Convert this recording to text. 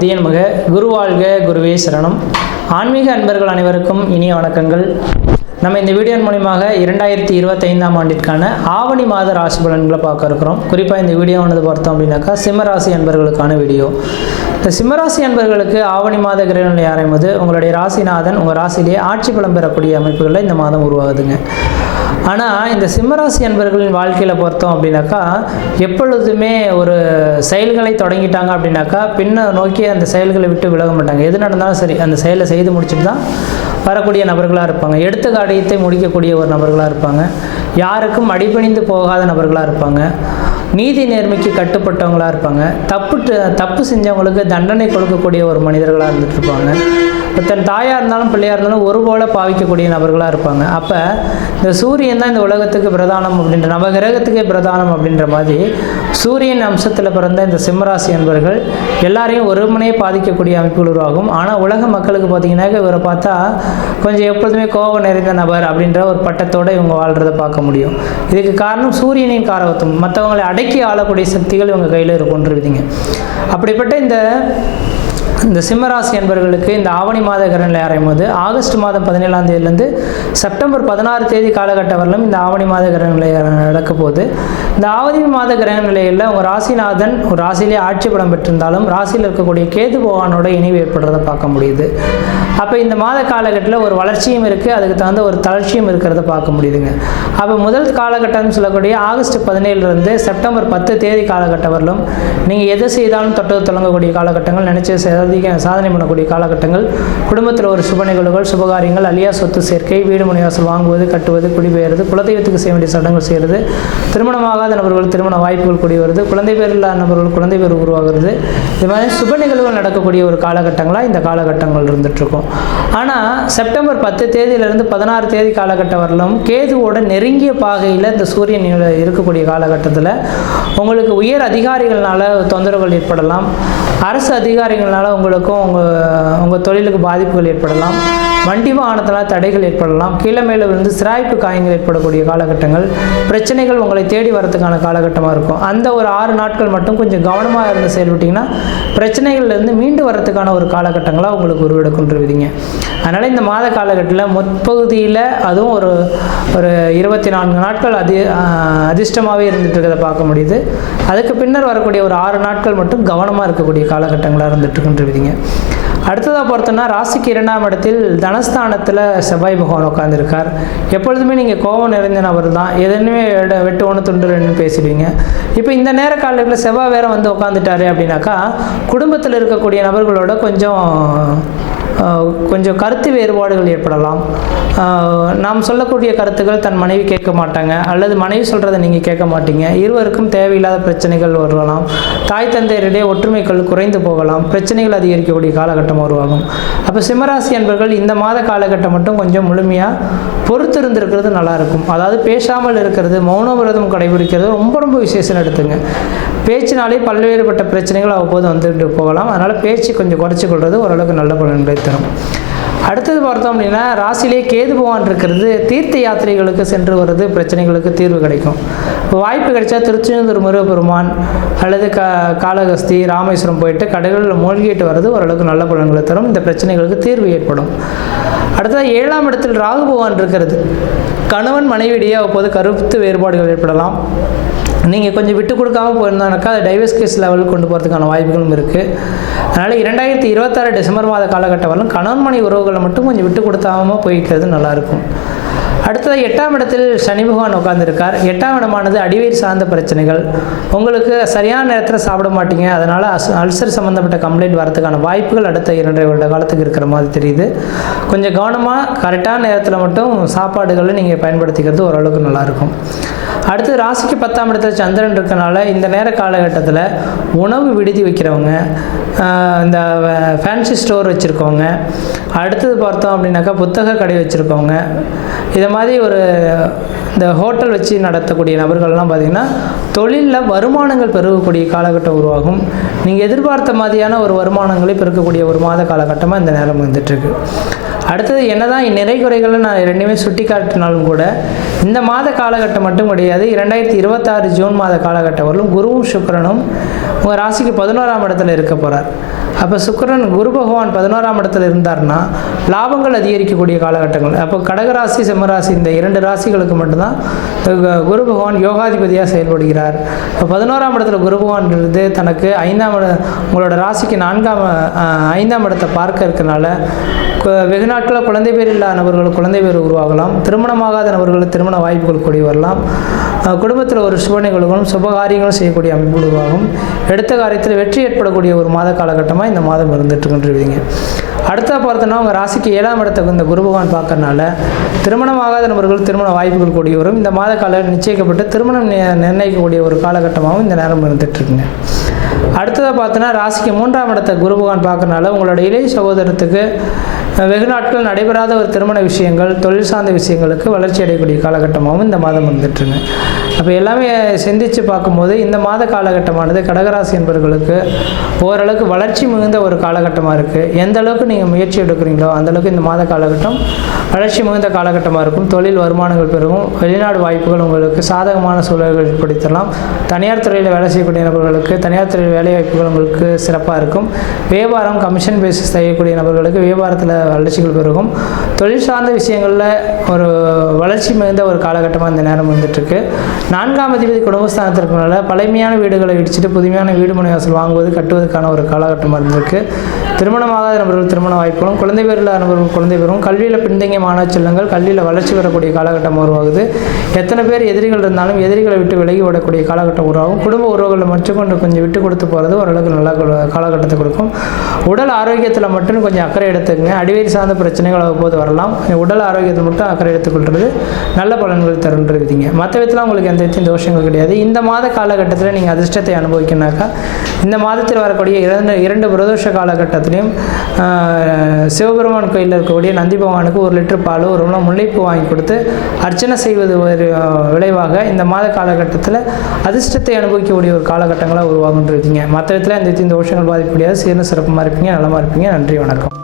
அமுதே நமக. குரு வாழ்க, குருவே சரணம். ஆன்மீக அன்பர்கள் அனைவருக்கும் இனிய வணக்கங்கள். நம்ம இந்த வீடியோ மூலியமாக 2025ஆம் ஆண்டிற்கான ஆவணி மாத ராசி பலன்களை பார்க்க இருக்கிறோம். குறிப்பாக இந்த வீடியோவானது பார்த்தோம் அப்படின்னாக்கா சிம்மராசி அன்பர்களுக்கான வீடியோ. இந்த சிம்மராசி அன்பர்களுக்கு ஆவணி மாத கிரகநிலை ஆரம்பித்து உங்களுடைய ராசிநாதன் உங்கள் ராசியிலேயே ஆட்சி பலம் பெறக்கூடிய அமைப்புகளில் இந்த மாதம் உருவாகுதுங்க. ஆனால் இந்த சிம்மராசி அன்பர்களின் வாழ்க்கையில் பார்த்தோம் அப்படின்னாக்கா எப்பொழுதுமே ஒரு செயல்களை தொடங்கிட்டாங்க அப்படின்னாக்கா பின்ன நோக்கி அந்த செயல்களை விட்டு விலக மாட்டாங்க. எது நடந்தாலும் சரி அந்த செயலை செய்து முடிச்சுட்டு தான் வரக்கூடிய நபர்களாக இருப்பாங்க. எடுத்த காரியத்தை முடிக்கக்கூடிய ஒரு நபர்களாக இருப்பாங்க. யாருக்கும் அடிபணிந்து போகாத நபர்களாக இருப்பாங்க. நீதி நேர்மைக்கு கட்டுப்பட்டவங்களாக இருப்பாங்க. தப்பு செஞ்சவங்களுக்கு தண்டனை கொடுக்கக்கூடிய ஒரு மனிதர்களாக இருந்துட்டு இருப்பாங்க. தன் தாயாக இருந்தாலும் பிள்ளையாக இருந்தாலும் ஒரு போல பாவிக்கக்கூடிய நபர்களாக இருப்பாங்க. அப்போ இந்த சூரியன் தான் இந்த உலகத்துக்கு பிரதானம் அப்படின்ற நவகிரகத்துக்கே பிரதானம் அப்படின்ற மாதிரி சூரியன் அம்சத்தில் பிறந்த இந்த சிம்மராசி அன்பர்கள் எல்லாரையும் ஒருமனையே பாதிக்கக்கூடிய அமைப்புகள் உருவாகும். ஆனால் உலக மக்களுக்கு பார்த்தீங்கன்னா இவரை பார்த்தா கொஞ்சம் எப்பொழுதுமே கோபம் நிறைந்த நபர் அப்படின்ற ஒரு பட்டத்தோடு இவங்க வாழ்கிறத பார்க்க முடியும். இதுக்கு காரணம் சூரியனின் காரகத்துவம். மற்றவங்களை அடக்கி ஆளக்கூடிய சக்திகள் இவங்க கையில் இருக்குன்றிருந்தீங்க. அப்படிப்பட்ட இந்த சிம்மராசி அன்பர்களுக்கு இந்த ஆவணி மாத கிரகநிலை ஆரம்பிக்கும்போது ஆகஸ்ட் மாதம் 17ஆம் தேதியிலேருந்து செப்டம்பர் 16 தேதி காலகட்டம் வரலும் இந்த ஆவணி மாத கிரகநிலை நடக்க போகுது. இந்த ஆவணி மாத கிரகநிலையில் உங்கள் ராசிநாதன் ஒரு ராசியிலே ஆட்சி பலம் பெற்றிருந்தாலும் ராசியில் இருக்கக்கூடிய கேது பகவானோட இணைவு ஏற்படுறதை பார்க்க முடியுது. அப்போ இந்த மாத காலகட்டத்தில் ஒரு வளர்ச்சியும் இருக்குது, அதுக்கு தகுந்த ஒரு தளர்ச்சியும் இருக்கிறத பார்க்க முடியுதுங்க. அப்போ முதல் காலகட்டம்னு சொல்லக்கூடிய ஆகஸ்ட் 17லேருந்து செப்டம்பர் 10 தேதி காலகட்டம் வரலும் நீங்கள் எதை செய்தாலும் தொட்டது தொடங்கக்கூடிய காலகட்டங்கள், நினச்ச சாதனை பண்ணக்கூடிய காலகட்டங்கள், குடும்பத்தில் ஒரு சுப நிகழ்வுகள், சுபகாரியங்கள், அலியா சொத்து சேர்க்கை, வீடு மனைவாசல் வாங்குவது, கட்டுவது, குடிபெயர்வது, குலதெய்வத்துக்கு செய்ய வேண்டிய சடங்குகள் செய்கிறது, திருமணமாகாத நபர்கள் திருமண வாய்ப்புகள் கூடி வருது, குழந்தை பேர் இல்லாத நபர்கள் குழந்தை பேர் உருவாகிறது. இது மாதிரி சுப நிகழ்வுகள் நடக்கக்கூடிய ஒரு காலகட்டங்களாக இந்த காலகட்டங்கள் இருந்துகிட்ருக்கும். ஆனால் செப்டம்பர் 10 தேதியிலிருந்து 16 தேதி காலகட்டம் வரலும் கேதுவோட நெருங்கிய பாகையில் இந்த சூரியன் இருக்கக்கூடிய காலகட்டத்தில் உங்களுக்கு உயர் அதிகாரிகள்னால தொந்தரவுகள் ஏற்படலாம். அரசு அதிகாரிகள்னால உங்களுக்கும் உங்கள் தொழிலுக்கு பாதிப்புகள் ஏற்படலாம். வண்டி வாகனத்தினால் தடைகள் ஏற்படலாம். கீழே மேலே விழுந்து சிராய்ப்பு காயங்கள் ஏற்படக்கூடிய காலகட்டங்கள், பிரச்சனைகள் உங்களை தேடி வரதுக்கான காலகட்டமாக இருக்கும். அந்த ஒரு 6 நாட்கள் மட்டும் கொஞ்சம் கவனமாக இருந்து செயல்பட்டிங்கன்னா பிரச்சனைகள்லேருந்து மீண்டு வரதுக்கான ஒரு காலகட்டங்களாக உங்களுக்கு உருவெடுக்கின்றீங்க. அதனால் இந்த மாத காலகட்டத்தில் முற்பகுதியில் அதுவும் ஒரு 24 நாட்கள் அதிர்ஷ்டமாகவே இருந்துட்டு இருக்கிறத பார்க்க முடியுது. அதுக்கு பின்னர் வரக்கூடிய ஒரு 6 நாட்கள் மட்டும் கவனமாக இருக்கக்கூடிய காலகட்டங்களாக இருந்துட்டுருக்கின்றீங்க. அடுத்ததாக பார்த்தோன்னா ராசிக்கு 2ஆம் இடத்தில் தனஸ்தானத்தில் செவ்வாய் பகவான் உட்காந்துருக்கார். எப்பொழுதுமே நீங்கள் கோபம் நிறைந்த நபர் தான், எதனுமே வெட்டு ஒன்று துண்டு ரெண்டு பேசிடுவீங்க. இப்போ இந்த நேர காலத்தில் செவ்வாய் வேற வந்து உட்காந்துட்டாரு அப்படின்னாக்கா குடும்பத்தில் இருக்கக்கூடிய நபர்களோட கொஞ்சம் கருத்து வேறுபாடுகள் ஏற்படலாம். நாம் சொல்லக்கூடிய கருத்துக்கள் தன் மனைவி கேட்க மாட்டாங்க, அல்லது மனைவி சொல்கிறத நீங்கள் கேட்க மாட்டீங்க. இருவருக்கும் தேவையில்லாத பிரச்சனைகள் வரலாம். தாய் தந்தையரிடையே ஒற்றுமைகள் குறைந்து போகலாம். பிரச்சனைகள் அதிகரிக்கக்கூடிய காலகட்டம் உருவாகும். அப்போ சிம்மராசி அன்பர்கள் இந்த மாத காலகட்டம் மட்டும் கொஞ்சம் முழுமையாக பொறுத்து இருந்திருக்கிறது நல்லாயிருக்கும். அதாவது பேசாமல் இருக்கிறது, மௌன விரதம் கடைபிடிக்கிறது ரொம்ப விசேஷம் எடுத்துங்க. பேச்சினாலே பல்வேறுபட்ட பிரச்சனைகள் அவ்வப்போது வந்துட்டு போகலாம். அதனால் பேச்சு கொஞ்சம் குறைச்சிக்கொள்வது ஓரளவுக்கு நல்ல பலன்களை தரும். அடுத்தது பார்த்தோம் அப்படின்னா ராசியிலே கேது பகவான் இருக்கிறது தீர்த்த யாத்திரைகளுக்கு சென்று வருது பிரச்சனைகளுக்கு தீர்வு கிடைக்கும். இப்போ வாய்ப்பு கிடைச்சா திருச்செந்தூர் முருகப்பெருமான் அல்லது காளகஸ்தி, ராமேஸ்வரம் போயிட்டு கடைகளில் மூழ்கிட்டு வர்றது ஓரளவுக்கு நல்ல பலன்களை தரும். இந்த பிரச்சனைகளுக்கு தீர்வு ஏற்படும். அடுத்தது 7ஆம் இடத்தில் ராகு பகவான் இருக்கிறது. கணவன் மனைவியிடையே அப்போது கருத்து வேறுபாடுகள் ஏற்படலாம். நீங்கள் கொஞ்சம் விட்டு கொடுக்காமல் போயிருந்தானாக்கா அது டைவர்ஸ் கேஸ் லெவலுக்கு கொண்டு போகிறதுக்கான வாய்ப்புகளும் இருக்குது. அதனால் 2026 டிசம்பர் மாத காலகட்டம் வரலும் கணவன் மனைவி உறவுகளை மட்டும் கொஞ்சம் விட்டு கொடுத்தாமல் போய்க்கிறது நல்லாயிருக்கும். அடுத்தது 8ஆம் இடத்தில் சனி பகவான் உட்கார்ந்துருக்கார். 8ஆம் இடமானது அடிவயிறு சார்ந்த பிரச்சனைகள். உங்களுக்கு சரியான நேரத்தில் சாப்பிட மாட்டீங்க, அதனால் அல்சர் சம்மந்தப்பட்ட கம்ப்ளைண்ட் வரதுக்கான வாய்ப்புகள் அடுத்த 2.5 வருட காலத்துக்கு இருக்கிற மாதிரி தெரியுது. கொஞ்சம் கவனமாக கரெக்டான நேரத்தில் மட்டும் சாப்பாடுகளை நீங்கள் பயன்படுத்திக்கிறது ஓரளவுக்கு நல்லாயிருக்கும். அடுத்து ராசிக்கு 10ஆம் இடத்துல சந்திரன் இருக்கனால இந்த நேர காலகட்டத்தில் உணவு விடுதி வைக்கிறவங்க, இந்த ஃபேன்சி ஸ்டோர் வச்சுருக்கவங்க, அடுத்தது பார்த்தோம் அப்படின்னாக்கா புத்தக கடை வச்சுருக்கவங்க, இதை மாதிரி இந்த ஹோட்டல் வச்சு நடத்தக்கூடிய நபர்கள்லாம் பார்த்திங்கன்னா தொழிலில் வருமானங்கள் பெருகக்கூடிய காலகட்டம் உருவாகும். நீங்கள் எதிர்பார்த்த மாதிரியான ஒரு வருமானங்களை பெருக்கக்கூடிய ஒரு மாத காலகட்டமாக இந்த நேரம் வந்துட்டுருக்கு. அடுத்தது என்னதான் நிறை குறைகளை நான் ரெண்டுமே சுட்டி காட்டினாலும் கூட இந்த மாத காலகட்டம் மட்டும் கிடையாது. 2026 ஜூன் மாத காலகட்டம் வரலும் குருவும் சுக்கிரனும் உங்கள் ராசிக்கு 11ஆம் இடத்துல இருக்க போகிறார். அப்போ சுக்கிரன் குரு பகவான் 11ஆம் இடத்துல இருந்தார்னா லாபங்கள் அதிகரிக்கக்கூடிய காலகட்டங்கள். அப்போ கடகராசி சிம்மராசி இந்த 2 ராசிகளுக்கு மட்டும்தான் குரு பகவான் யோகாதிபதியாக செயல்படுகிறார். இப்போ 11ஆம் இடத்துல குரு பகவான் இருந்து தனக்கு உங்களோட ராசிக்கு 5ஆம் இடத்தை பார்க்க இருக்கனால வெகு நாட்களில் குழந்தை பேர் இல்லாத நபர்களுக்கு குழந்தை பேர் உருவாகலாம். திருமணமாகாத நபர்களுக்கு திருமண வாய்ப்புகள் கூடி வரலாம். குடும்பத்தில் ஒரு சுப நிகழ்வுகளும் சுபகாரியங்களும் செய்யக்கூடிய அமைப்பு உருவாகும். எடுத்த காரியத்தில் வெற்றி ஏற்படக்கூடிய ஒரு மாத காலகட்டமாக இந்த மாதம் இருந்துட்டுருக்குன்றீங்க. அடுத்த பார்த்தோன்னா உங்கள் ராசிக்கு 7ஆம் இடத்துக்கு இந்த குரு பகவான் பார்க்கறனால திருமணமாகாத நபர்கள் திருமண வாய்ப்புகள் கூடி வரும். இந்த மாத கால நிச்சயிக்கப்பட்டு திருமணம் நிர்ணயிக்கக்கூடிய ஒரு காலகட்டமாகவும் இந்த நேரம் இருந்துகிட்ருக்குங்க. அடுத்ததாக பார்த்தோன்னா ராசிக்கு 3ஆம் இடத்தை குரு பகவான் பார்க்கறனால உங்களோட இளைய சகோதரத்துக்கு வெகு நாட்கள் நடைபெறாத ஒரு திருமண விஷயங்கள் தொழில் சார்ந்த விஷயங்களுக்கு வளர்ச்சி அடையக்கூடிய காலகட்டமாகவும் இந்த மாதம் வந்துட்டுருங்க. அப்போ எல்லாமே சிந்தித்து பார்க்கும்போது இந்த மாத காலகட்டமானது கடகராசி என்பவர்களுக்கு ஓரளவுக்கு வளர்ச்சி மிகுந்த ஒரு காலகட்டமாக இருக்குது. எந்த அளவுக்கு நீங்கள் முயற்சி எடுக்கிறீங்களோ அந்தளவுக்கு இந்த மாத காலகட்டம் வளர்ச்சி மிகுந்த காலகட்டமாக இருக்கும். தொழில் வருமானங்கள் பெருகும். வெளிநாடு வாய்ப்புகள் உங்களுக்கு சாதகமான சூழல்கள் ஏற்படுத்தலாம். தனியார் துறையில் வேலை செய்யக்கூடிய நபர்களுக்கு தனியார் துறையில் வேலை வாய்ப்புகள் உங்களுக்கு சிறப்பாக இருக்கும். வியாபாரம் கமிஷன் பேசிஸ் செய்யக்கூடிய நபர்களுக்கு வியாபாரத்தில் வளர்ச்சிகள் பெருகும். தொழில் சார்ந்த விஷயங்களில் ஒரு வளர்ச்சி மிகுந்த ஒரு காலகட்டமாக இந்த நேரம் வந்துட்டுருக்கு. 4ஆம் அதிபதி குடும்பஸ்தானத்திற்குனால பழமையான வீடுகளை இடிச்சிட்டு புதுமையான வீடு மனை வாசல் வாங்குவது கட்டுவதற்கான ஒரு காலகட்டமாக இருந்திருக்கு. திருமணமாகாத நபர்கள் திருமண வாய்ப்புகளும் குழந்தை பேர் இல்லாத நபர்கள் குழந்தை பேரும் கல்வியில் பின்தங்கிய மாணவ செல்வங்கள் கல்வியில் வளர்ச்சி பெறக்கூடிய காலகட்டம் உருவாகுது. எத்தனை பேர் எதிரிகள் இருந்தாலும் எதிரிகளை விட்டு விலகி விடக்கூடிய காலகட்டம் உருவாகும். குடும்ப உறவுகளை மற்றுக்கொண்டு கொஞ்சம் விட்டு கொடுத்து போகிறது ஓரளவுக்கு நல்ல காலகட்டத்தை கொடுக்கும். உடல் ஆரோக்கியத்தில் மட்டும் கொஞ்சம் அக்கறை எடுத்துக்கங்க. அடிவயிறு சார்ந்த பிரச்சனைகள் அவ்வப்போது வரலாம். உடல் ஆரோக்கியத்தை மட்டும் அக்கறை எடுத்துக்கொள்வது நல்ல பலன்கள் தருன்றீங்க. மற்ற விதத்தில் உங்களுக்கு எந்த விதத்தையும் தோஷங்கள் கிடையாது. இந்த மாத காலகட்டத்தில் நீங்கள் அதிர்ஷ்டத்தை அனுபவிக்கணாக்கா இந்த மாதத்தில் வரக்கூடிய 2 பிரதோஷ காலகட்டத்திலையும் சிவபெருமான் கோயிலில் இருக்கக்கூடிய நந்தி பகவானுக்கு 1 லிட்டர் பால் 1 முழம் முல்லைப்பூ வாங்கி கொடுத்து அர்ச்சனை செய்வது விளைவாக இந்த மாத காலகட்டத்தில் அதிர்ஷ்டத்தை அனுபவிக்கக்கூடிய ஒரு காலகட்டங்களாக உருவாகுன்றீங்க. மற்ற விதத்தில் எந்த விதத்தையும் தோஷங்கள் பாதிக்க முடியாது. சீர்னு சிறப்பமாக இருப்பீங்க, நலமாக இருப்பீங்க. நன்றி, வணக்கம்.